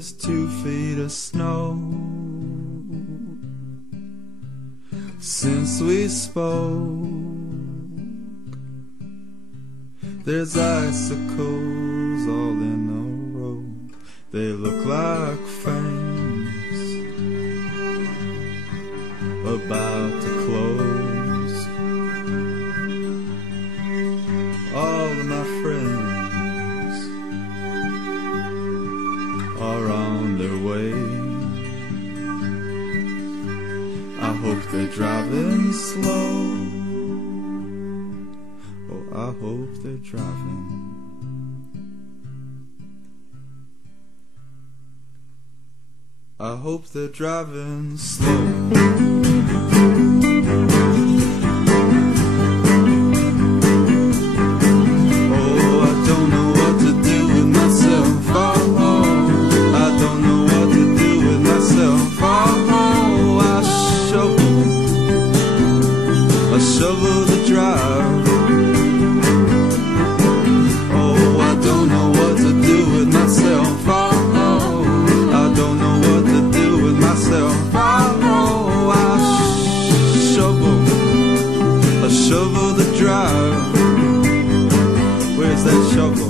there's 2 feet of snow since we spoke. There's icicles all in the road, they look like fangs about to close. All of my friends are on their way. I hope they're driving slow. Oh, I hope they're driving. I hope they're driving slow. Shovel the drive. Oh, I don't know what to do with myself. Oh, I don't know what to do with myself. Oh, I shovel the drive. Where's that shovel?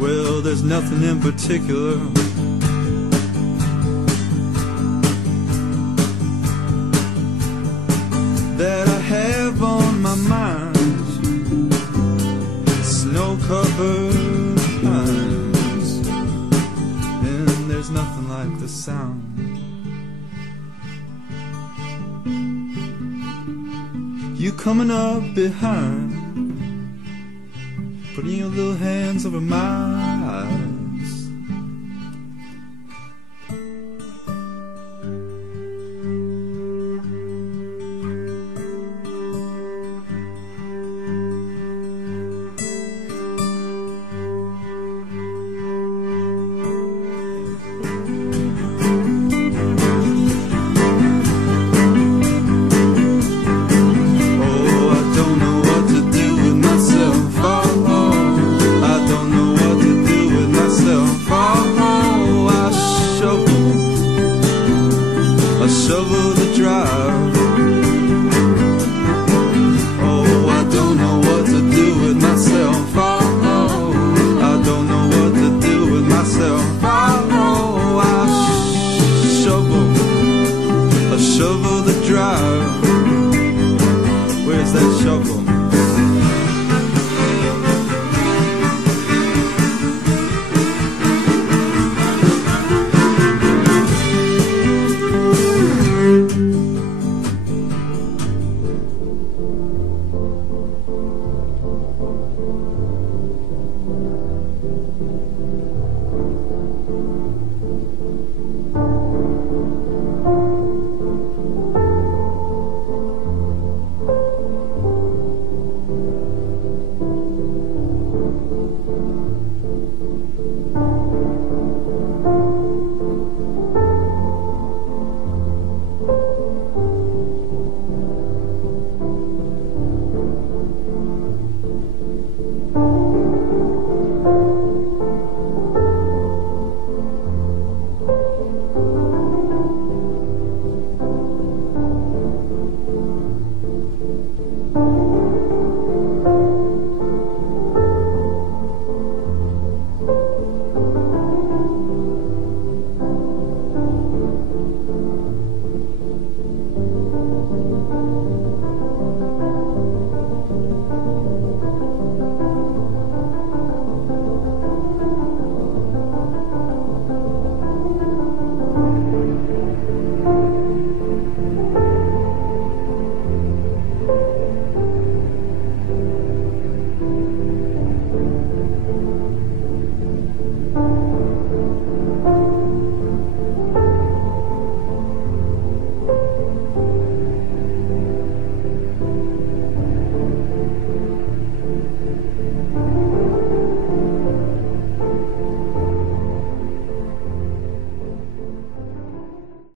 Well, there's nothing in particular that I have on my mind. Snow-covered pines, and there's nothing like the sound you coming up behind, putting your little hands over my eyes. Shovel the drive. Oh, I don't know what to do with myself. Oh, I don't know what to do with myself. Oh, I shovel the drive. Where's that shovel?